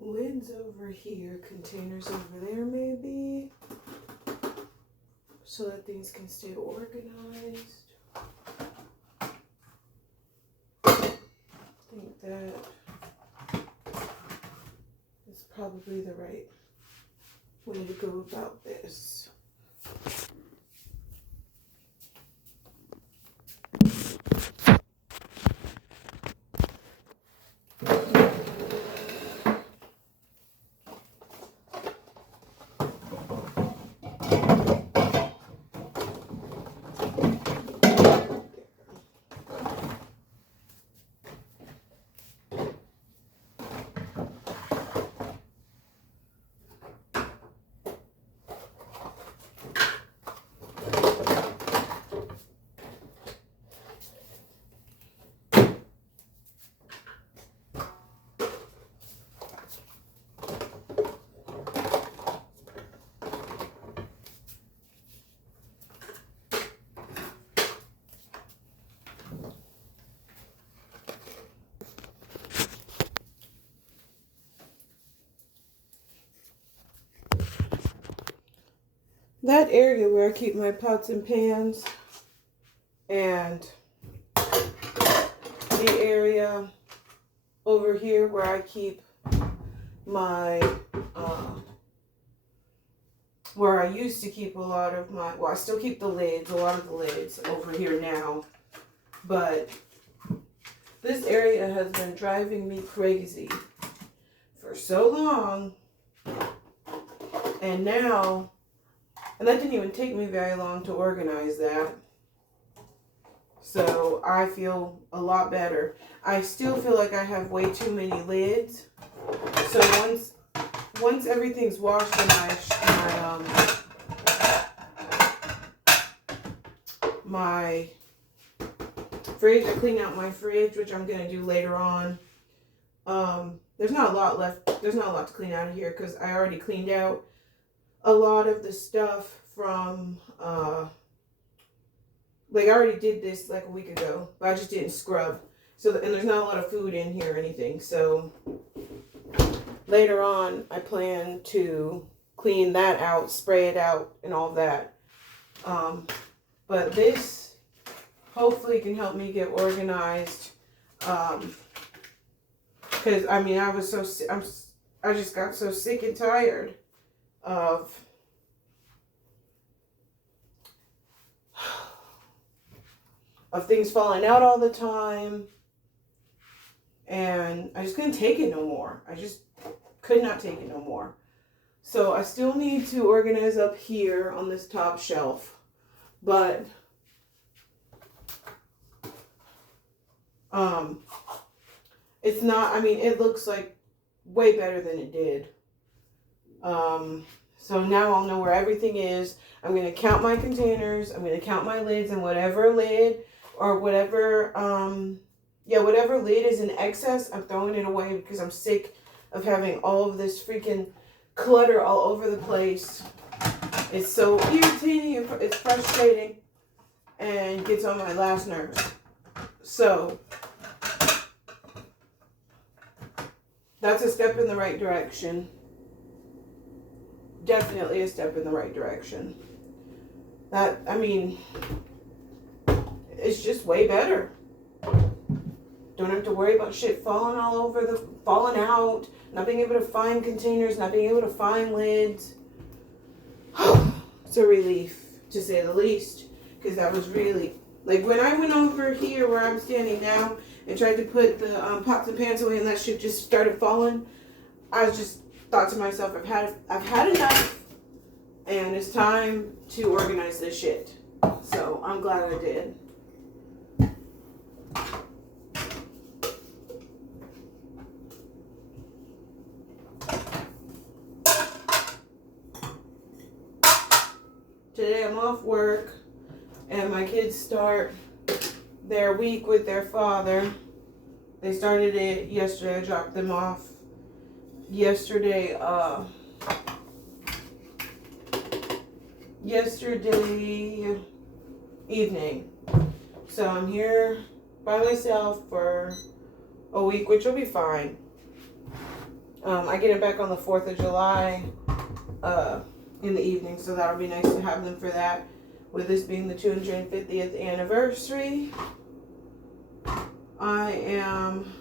Lids over here, containers over there maybe, so that things can stay organized. I think that is probably the right way to go about this. That area where I keep my pots and pans and the area over here where I keep my, where I used to keep a lot of my, well, I still keep the lids, a lot of the lids over here now, but this area has been driving me crazy for so long, and now, and that didn't even take me very long to organize that. So I feel a lot better. I still feel like I have way too many lids. So once everything's washed in my fridge, I clean out my fridge, which I'm gonna do later on. There's not a lot left. There's not a lot to clean out of here because I already cleaned out a lot of the stuff from, like I already did this like a week ago, but I just didn't scrub. So, and there's not a lot of food in here or anything. So later on, I plan to clean that out, spray it out, and all that. But this hopefully can help me get organized. Because I mean, I just got so sick and tired of things falling out all the time, and I just couldn't take it no more. I just could not take it no more. So I still need to organize up here on this top shelf, but it's not, I mean, it looks like way better than it did. So now I'll know where everything is. I'm going to count my containers. I'm going to count my lids, and whatever lid or whatever, whatever lid is in excess, I'm throwing it away because I'm sick of having all of this freaking clutter all over the place. It's so irritating, it's frustrating, and gets on my last nerves. So that's a step in the right direction. Definitely a step in the right direction. That, I mean, it's just way better. Don't have to worry about shit falling all over falling out, not being able to find containers, not being able to find lids. It's a relief, to say the least, because that was really, like when I went over here where I'm standing now and tried to put the pots and pans away and that shit just started falling, I just thought to myself, I've had enough, and it's time to organize this shit. So I'm glad I did. Today I'm off work, and my kids start their week with their father. They started it yesterday. I dropped them off yesterday evening. So I'm here by myself for a week, which will be fine. I get it back on the 4th of July in the evening, so that'll be nice to have them for that. With this being the 250th anniversary, I am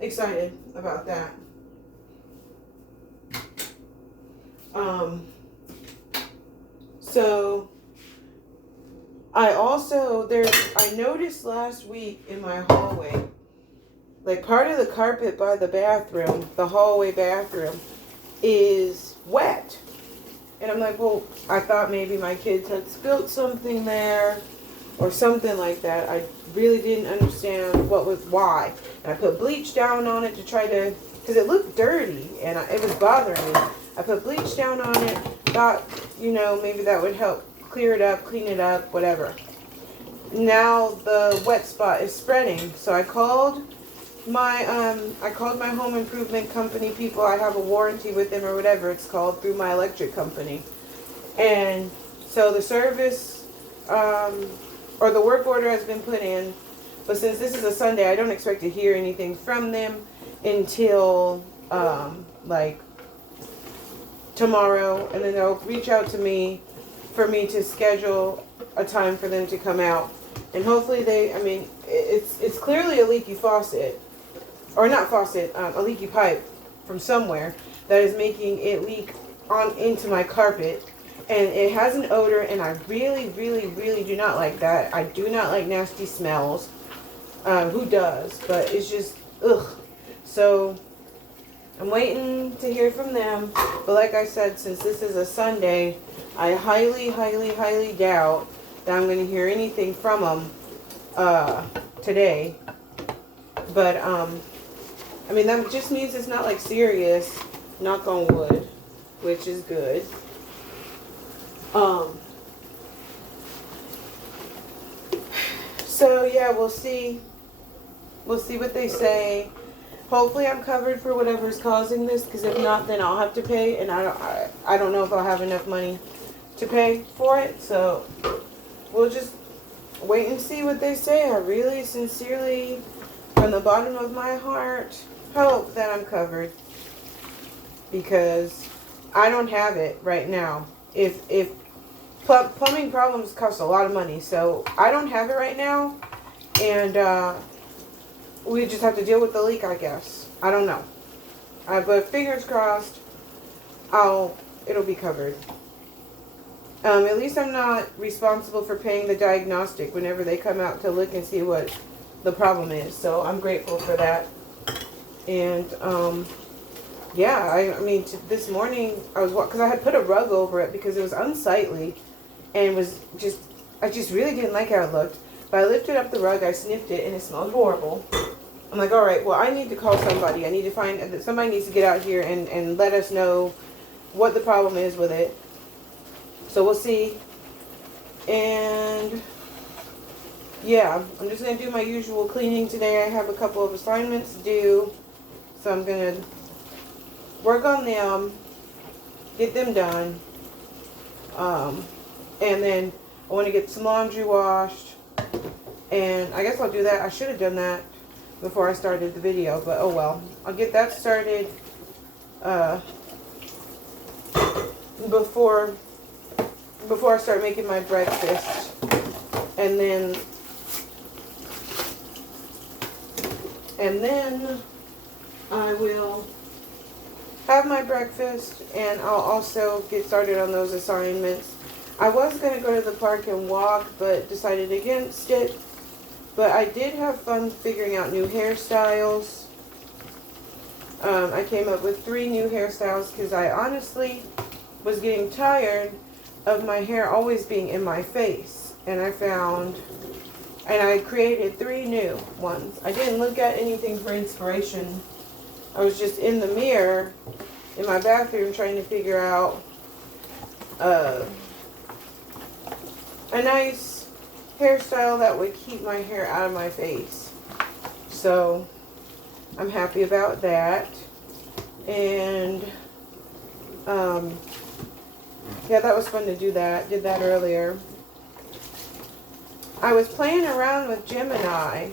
excited about that. So I noticed last week in my hallway, like part of the carpet by the bathroom, the hallway bathroom, is wet. And I'm like, well, I thought maybe my kids had spilled something there or something like that. I really didn't understand why. And I put bleach down on it to try to, because it looked dirty and it was bothering me. I put bleach down on it, thought, maybe that would help clear it up, clean it up, whatever. Now the wet spot is spreading. So I called my home improvement company people. I have a warranty with them or whatever it's called through my electric company. And so the service or the work order has been put in. But since this is a Sunday, I don't expect to hear anything from them until like tomorrow, and then they'll reach out to me for me to schedule a time for them to come out. And hopefully it's clearly a leaky faucet, or not faucet, a leaky pipe from somewhere that is making it leak on into my carpet. And it has an odor, and I really, really, really do not like that. I do not like nasty smells. Who does? But it's just, ugh. So I'm waiting to hear from them. But like I said, since this is a Sunday, I highly, highly, highly doubt that I'm going to hear anything from them today. But, that just means it's not like serious, knock on wood, which is good. So yeah, we'll see what they say. Hopefully I'm covered for whatever's causing this, because if not, then I'll have to pay, and I don't know if I'll have enough money to pay for it. So we'll just wait and see what they say. I really sincerely, from the bottom of my heart, hope that I'm covered, because I don't have it right now. If plumbing problems cost a lot of money, so I don't have it right now, and we just have to deal with the leak, I guess. I don't know. But fingers crossed, it'll be covered. At least I'm not responsible for paying the diagnostic whenever they come out to look and see what the problem is. So I'm grateful for that. And yeah, this morning because I had put a rug over it because it was unsightly, and I just really didn't like how it looked. But I lifted up the rug, I sniffed it, and it smelled horrible. I'm like, all right, well, I need to call somebody. I need to find, somebody needs to get out here and let us know what the problem is with it. So we'll see. And yeah, I'm just going to do my usual cleaning today. I have a couple of assignments due, so I'm going to work on them, get them done. And then I want to get some laundry washed. And I guess I'll do that. I should have done that before I started the video, but oh well. I'll get that started before I start making my breakfast. And then I will have my breakfast, and I'll also get started on those assignments. I was going to go to the park and walk, but decided against it. But I did have fun figuring out new hairstyles. I came up with 3 new hairstyles because I honestly was getting tired of my hair always being in my face. And I created 3 new ones. I didn't look at anything for inspiration. I was just in the mirror in my bathroom trying to figure out a nice hairstyle that would keep my hair out of my face. So I'm happy about that. And yeah, that was fun to do that. Did that earlier. I was playing around with Gemini,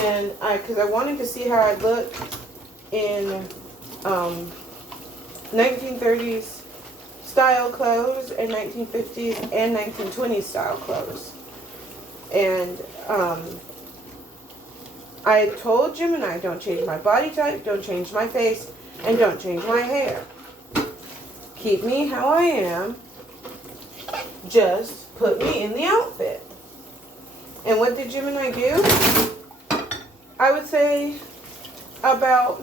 And because I wanted to see how I'd look in 1930s style clothes and 1950s and 1920s style clothes. And I told Gemini, don't change my body type, don't change my face, and don't change my hair. Keep me how I am. Just put me in the outfit. And what did Gemini do? I would say about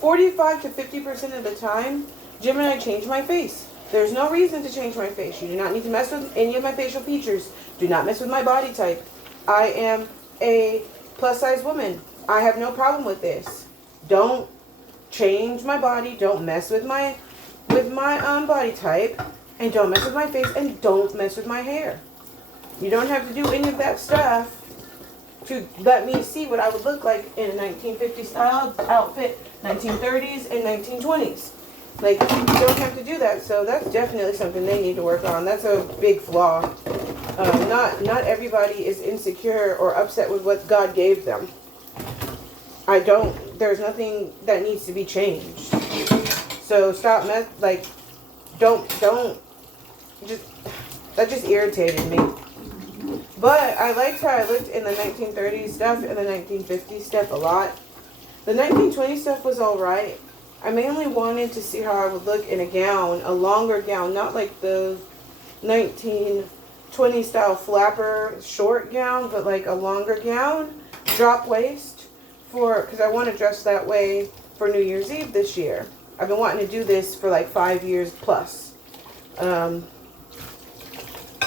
45 to 50% of the time, Gemini changed my face. There's no reason to change my face. You do not need to mess with any of my facial features. Do not mess with my body type. I am a plus size woman. I have no problem with this. Don't change my body. Don't mess with my body type. And don't mess with my face. And don't mess with my hair. You don't have to do any of that stuff to let me see what I would look like in a 1950s style outfit, 1930s and 1920s. Like, you don't have to do that. So that's definitely something they need to work on. That's a big flaw. Not everybody is insecure or upset with what God gave them. There's nothing that needs to be changed. So stop that just irritated me. But I liked how I looked in the 1930s stuff and the 1950s stuff a lot. The 1920s stuff was alright. I mainly wanted to see how I would look in a gown, a longer gown, not like the 1920s style flapper short gown, but like a longer gown, drop waist, because I want to dress that way for New Year's Eve this year. I've been wanting to do this for like 5 years plus.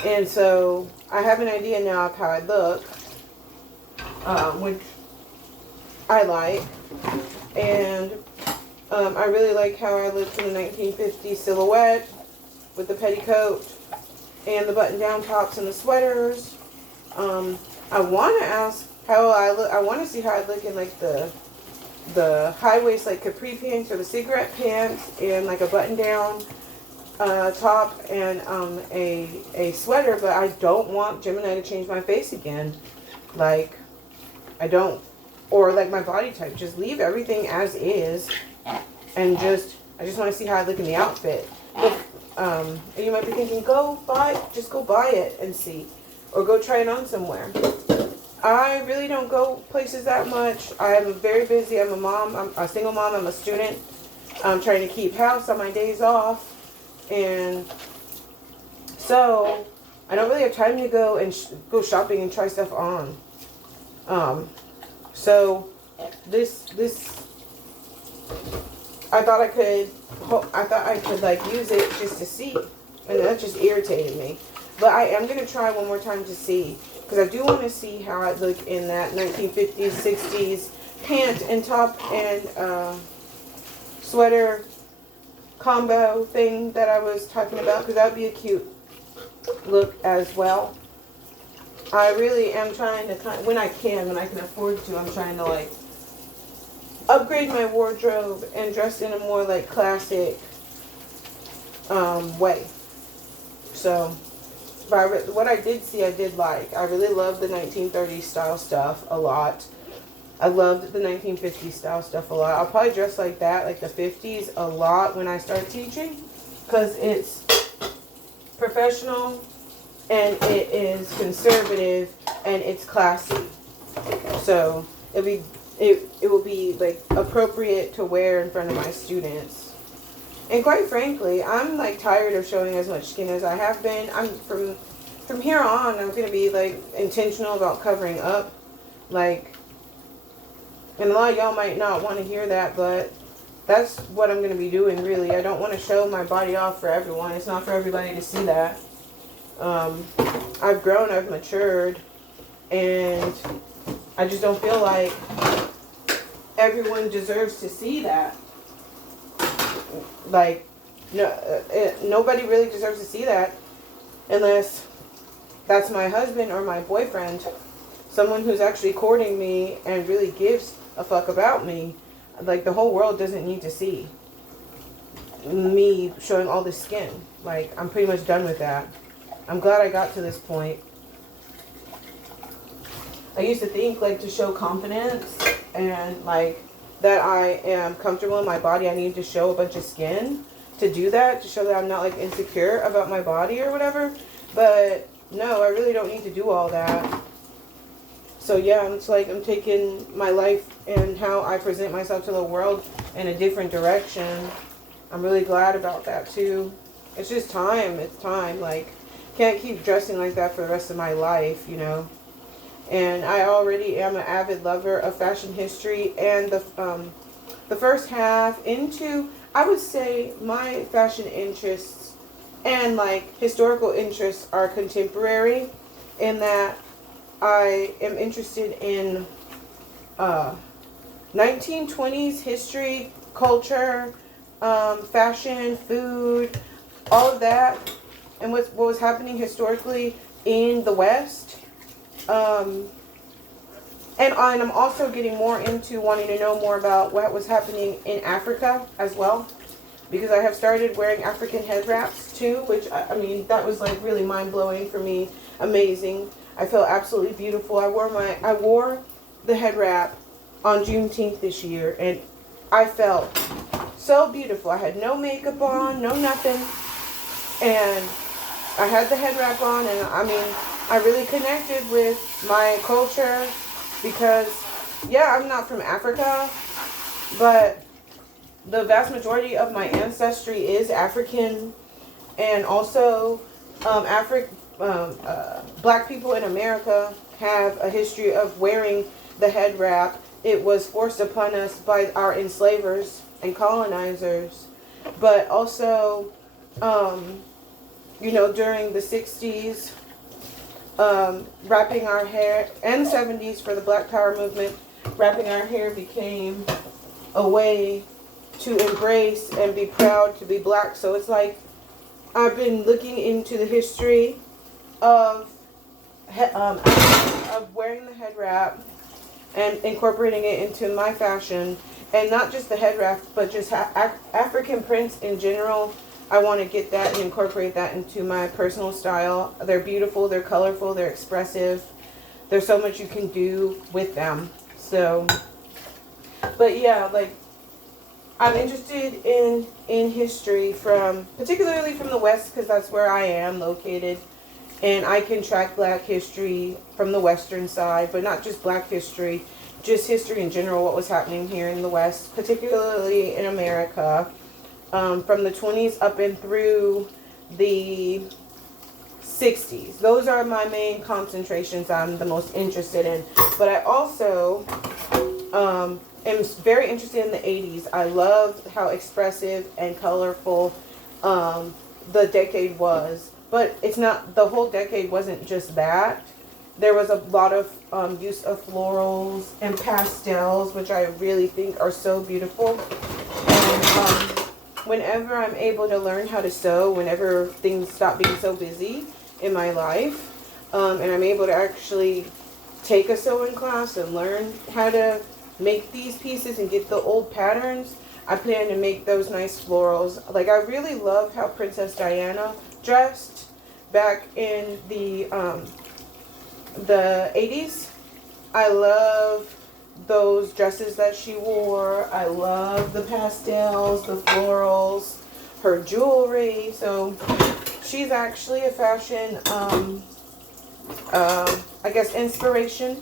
And so I have an idea now of how I look, which I like. And I really like how I looked in the 1950s silhouette with the petticoat and the button-down tops and the sweaters. I want to ask how I look. I want to see how I look in like the high waist like capri pants or the cigarette pants and like a button-down top and a sweater. But I don't want Gemini to change my face again. Like, I don't, or like my body type. Just leave everything as is, and I just want to see how I look in the outfit. But, you might be thinking, just go buy it and see, or go try it on somewhere. I really don't go places that much. I'm very busy. I'm a mom. I'm a single mom. I'm a student. I'm trying to keep house on my days off. And so I don't really have time to go and go shopping and try stuff on. So this I thought I could like use it just to see, and that just irritated me. But I am gonna try one more time to see, because I do want to see how I look in that 1950s, 60s pant and top and sweater combo thing that I was talking about, because that would be a cute look as well. I really am trying to, when I can afford to, I'm trying to like upgrade my wardrobe and dress in a more like classic way. So, but what I did see, I did like. I really loved the 1930s style stuff a lot. I loved the 1950s style stuff a lot. I'll probably dress like that, like the 50s, a lot when I start teaching, because it's professional and it is conservative and it's classy. So it will be like appropriate to wear in front of my students. And quite frankly, I'm like tired of showing as much skin as I have been. I'm from here on, I'm gonna be like intentional about covering up, like. And a lot of y'all might not want to hear that, but that's what I'm going to be doing, really. I don't want to show my body off for everyone. It's not for everybody to see that. I've grown, I've matured, and I just don't feel like everyone deserves to see that. Like, nobody really deserves to see that unless that's my husband or my boyfriend. Someone who's actually courting me and really gives a fuck about me. Like, the whole world doesn't need to see me showing all this skin. Like, I'm pretty much done with that. I'm glad I got to this point. I used to think like to show confidence and like that I am comfortable in my body, I need to show a bunch of skin to do that, to show that I'm not like insecure about my body or whatever. But no, I really don't need to do all that. So yeah, it's like I'm taking my life and how I present myself to the world in a different direction. I'm really glad about that too. It's just time. It's time. Like, can't keep dressing like that for the rest of my life, you know. And I already am an avid lover of fashion history, and the first half into, I would say my fashion interests and like historical interests are contemporary, in that I am interested in 1920s history, culture, fashion, food, all of that, and what was happening historically in the West. And I'm also getting more into wanting to know more about what was happening in Africa as well, because I have started wearing African head wraps too, which I mean, that was like really mind blowing for me. Amazing. I felt absolutely beautiful. I wore the head wrap on Juneteenth this year, and I felt so beautiful. I had no makeup on, no nothing, and I had the head wrap on, and I mean, I really connected with my culture because, yeah, I'm not from Africa, but the vast majority of my ancestry is African, and also Black people in America have a history of wearing the head wrap. It was forced upon us by our enslavers and colonizers, but also, you know, during the 60s, wrapping our hair, and 70s for the Black Power movement, wrapping our hair became a way to embrace and be proud to be Black. So it's like I've been looking into the history of wearing the head wrap and incorporating it into my fashion, and not just the head wrap, but just African prints in general. I want to get that and incorporate that into my personal style. They're beautiful, they're colorful, they're expressive. There's so much you can do with them. So, but yeah, like, I'm interested in history particularly from the West, because that's where I am located. And I can track Black history from the Western side, but not just Black history, just history in general, what was happening here in the West, particularly in America. From the 20s up and through the 60s. Those are my main concentrations I'm the most interested in. But I also am very interested in the 80s. I loved how expressive and colorful the decade was. But it's not, the whole decade wasn't just that. There was a lot of use of florals and pastels, which I really think are so beautiful. And whenever I'm able to learn how to sew, whenever things stop being so busy in my life, and I'm able to actually take a sewing class and learn how to make these pieces and get the old patterns, I plan to make those nice florals. Like, I really love how Princess Diana dressed back in the 80s. I love those dresses that she wore. I love the pastels, the florals, her jewelry. So she's actually a fashion, I guess, inspiration.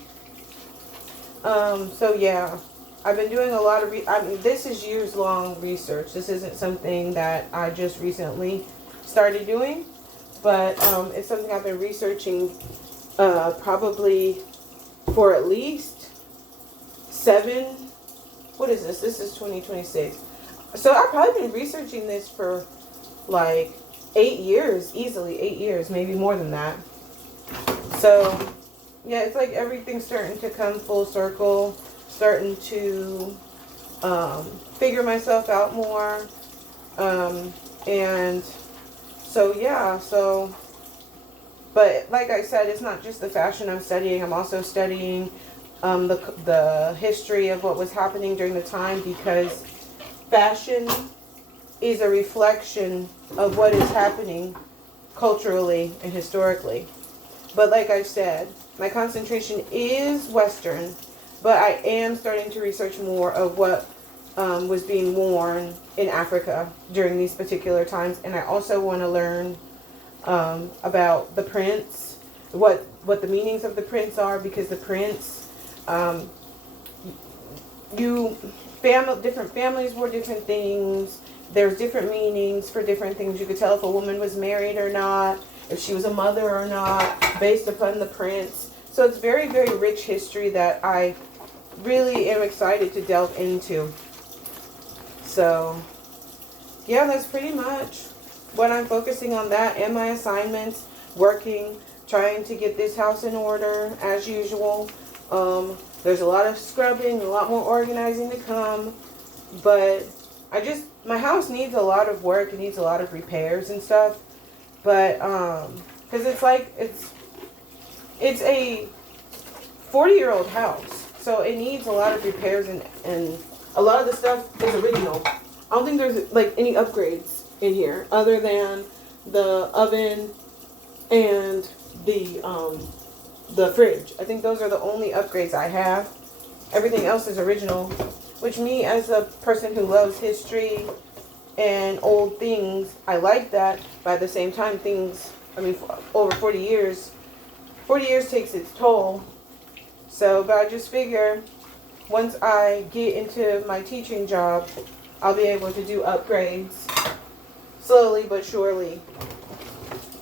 So yeah, I've been doing a lot of, I mean, this is years long research. This isn't something that I just recently started doing, but it's something I've been researching probably for at least 7, what is this? This is 2026. So I've probably been researching this for like 8 years, easily 8 years, maybe more than that. So yeah, it's like everything's starting to come full circle, starting to figure myself out more. And so yeah, so, but like I said, it's not just the fashion I'm studying. I'm also studying the history of what was happening during the time, because fashion is a reflection of what is happening culturally and historically. But like I said, my concentration is Western, but I am starting to research more of what was being worn in Africa during these particular times. And I also want to learn about the prints, what the meanings of the prints are, because the prints, different families wore different things. There's different meanings for different things. You could tell if a woman was married or not, if she was a mother or not, based upon the prints. So it's very, very rich history that I really am excited to delve into. So, yeah, that's pretty much what I'm focusing on, that and my assignments, working, trying to get this house in order as usual. There's a lot of scrubbing, a lot more organizing to come, but my house needs a lot of work. It needs a lot of repairs and stuff, but because it's a 40-year-old house, so it needs a lot of repairs, and a lot of the stuff is original. I don't think there's like any upgrades in here other than the oven and the fridge. I think those are the only upgrades I have. Everything else is original, which, me as a person who loves history and old things, I like that. But at the same time, over 40 years takes its toll. So, but I just figure once I get into my teaching job, I'll be able to do upgrades slowly but surely,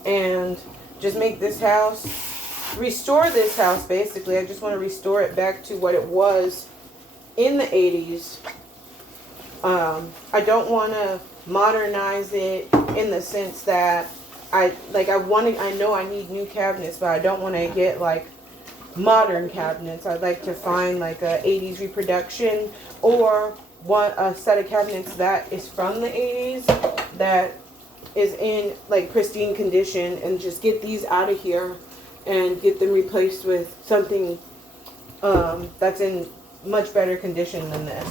and just make this house, restore this house basically. I just want to restore it back to what it was in the 80s. I don't want to modernize it in the sense that I know I need new cabinets, but I don't want to get like modern cabinets. I'd like to find like a 80s reproduction, or a set of cabinets that is from the 80s that is in like pristine condition, and just get these out of here and get them replaced with something that's in much better condition than this.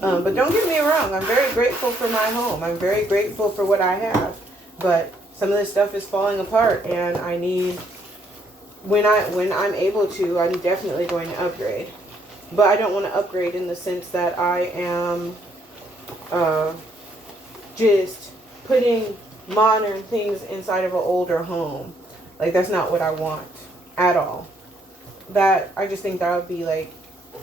But don't get me wrong, I'm very grateful for my home. I'm very grateful for what I have, but some of this stuff is falling apart, and I need, when I'm able to, I'm definitely going to upgrade. But I don't want to upgrade in the sense that I am just putting modern things inside of an older home. Like, that's not what I want at all. I just think that would be like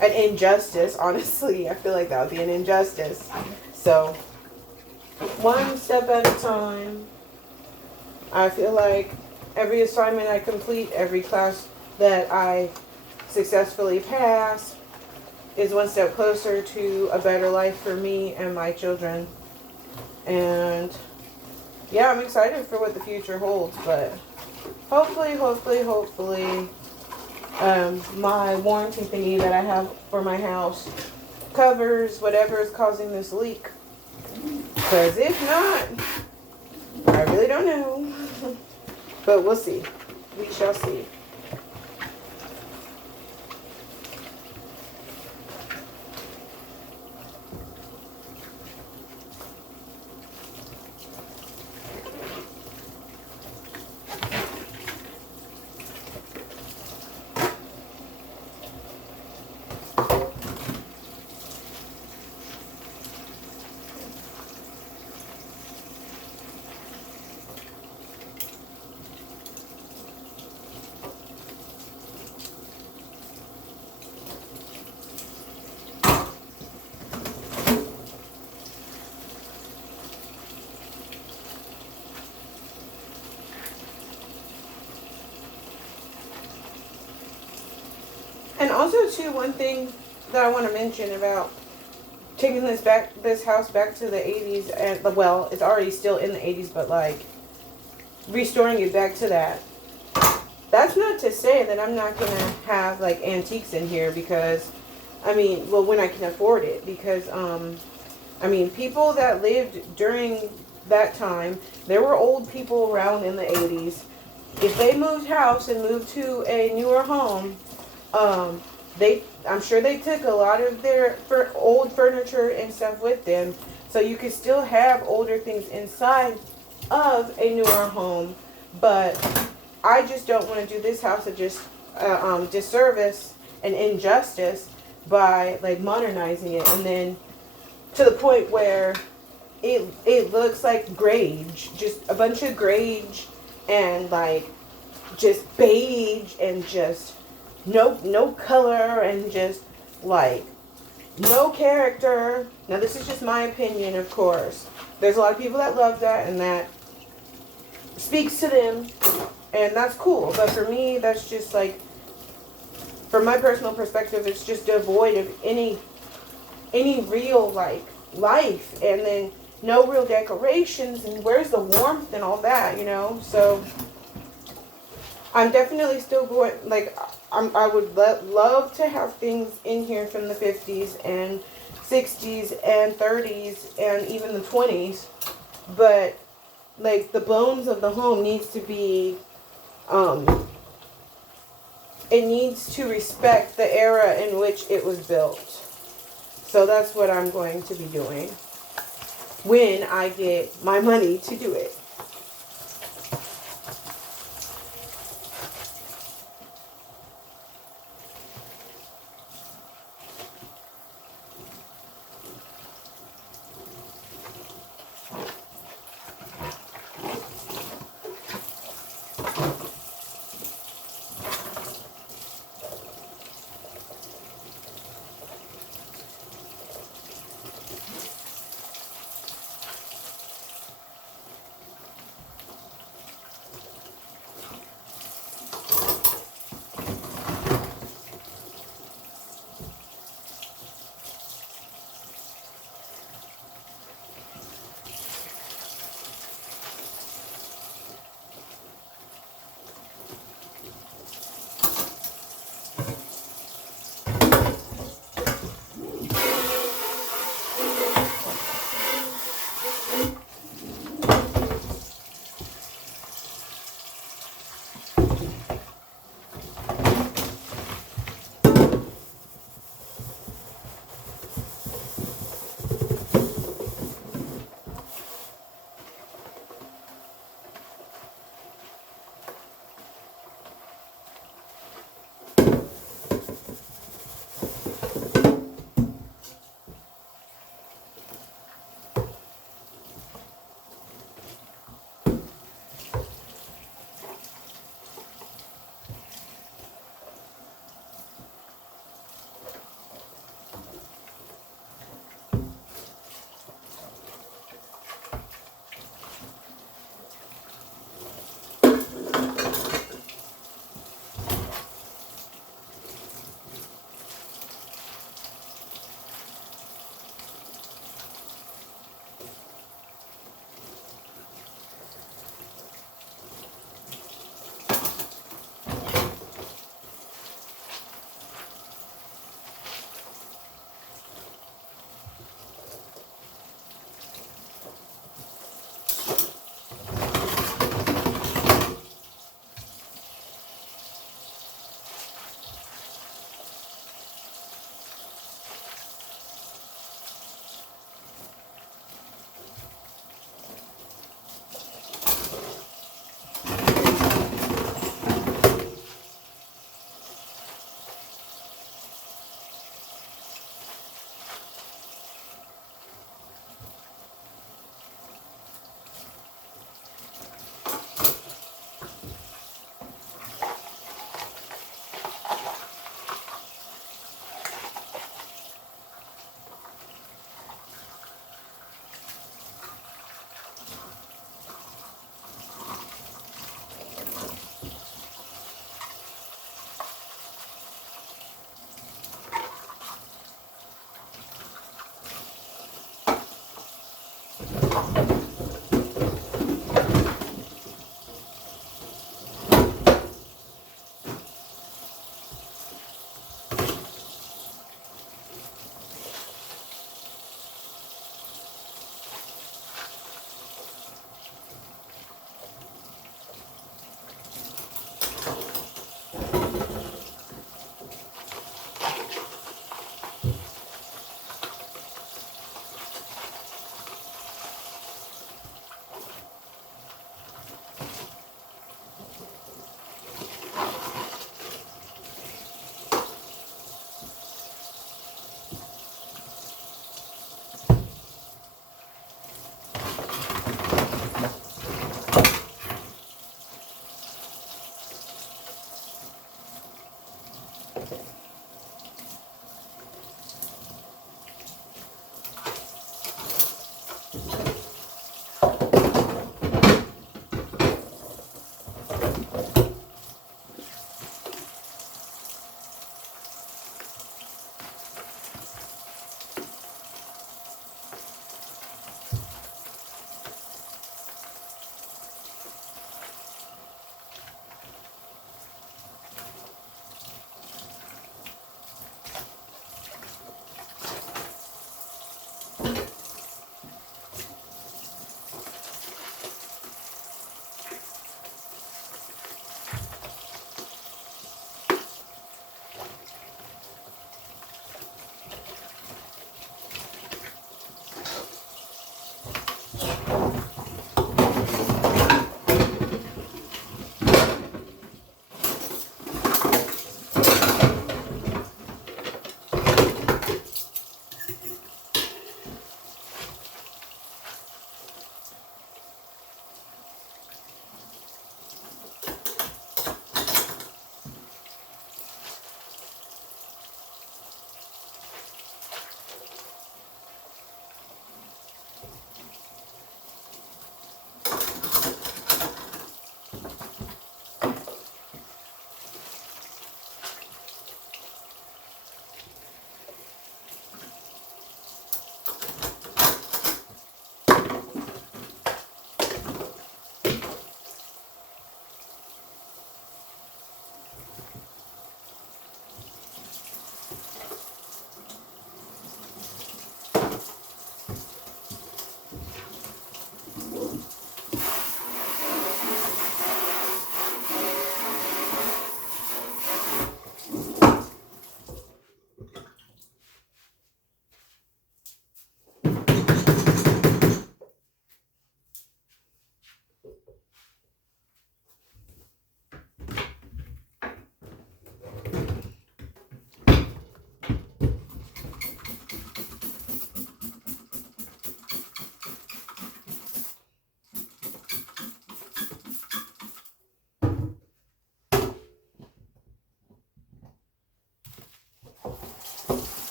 an injustice, honestly. I feel like that would be an injustice. So, one step at a time. I feel like every assignment I complete, every class that I successfully pass, is one step closer to a better life for me and my children. And yeah, I'm excited for what the future holds, but hopefully, my warranty thingy that I have for my house covers whatever is causing this leak. Because if not, I really don't know. But we'll see. We shall see. And also, too, one thing that I want to mention about taking this house back to the 80s, and well, it's already still in the 80s, but like restoring it back to that. That's not to say that I'm not gonna have like antiques in here, because when I can afford it, because people that lived during that time, there were old people around in the 80s. If they moved house and moved to a newer home, I'm sure they took a lot of their old furniture and stuff with them, so you could still have older things inside of a newer home. But I just don't want to do this house and just disservice and injustice by like modernizing it, and then to the point where it looks like grage, just a bunch of grage and like just beige and just no color and just like no character. Now this is just my opinion, of course. There's a lot of people that love that and that speaks to them, and that's cool. But for me, that's just like, from my personal perspective, it's just devoid of any real like life, and then no real decorations, and where's the warmth and all that, you know? So I'm definitely still going, like, I would love to have things in here from the 50s and 60s and 30s and even the 20s, but like the bones of the home needs to be, it needs to respect the era in which it was built. So that's what I'm going to be doing when I get my money to do it.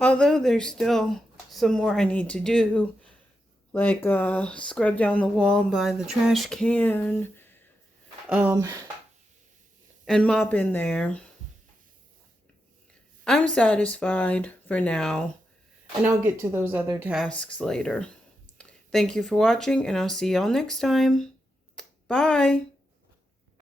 Although there's still some more I need to do, like scrub down the wall by the trash can, and mop in there. I'm satisfied for now, and I'll get to those other tasks later. Thank you for watching, and I'll see y'all next time. Bye.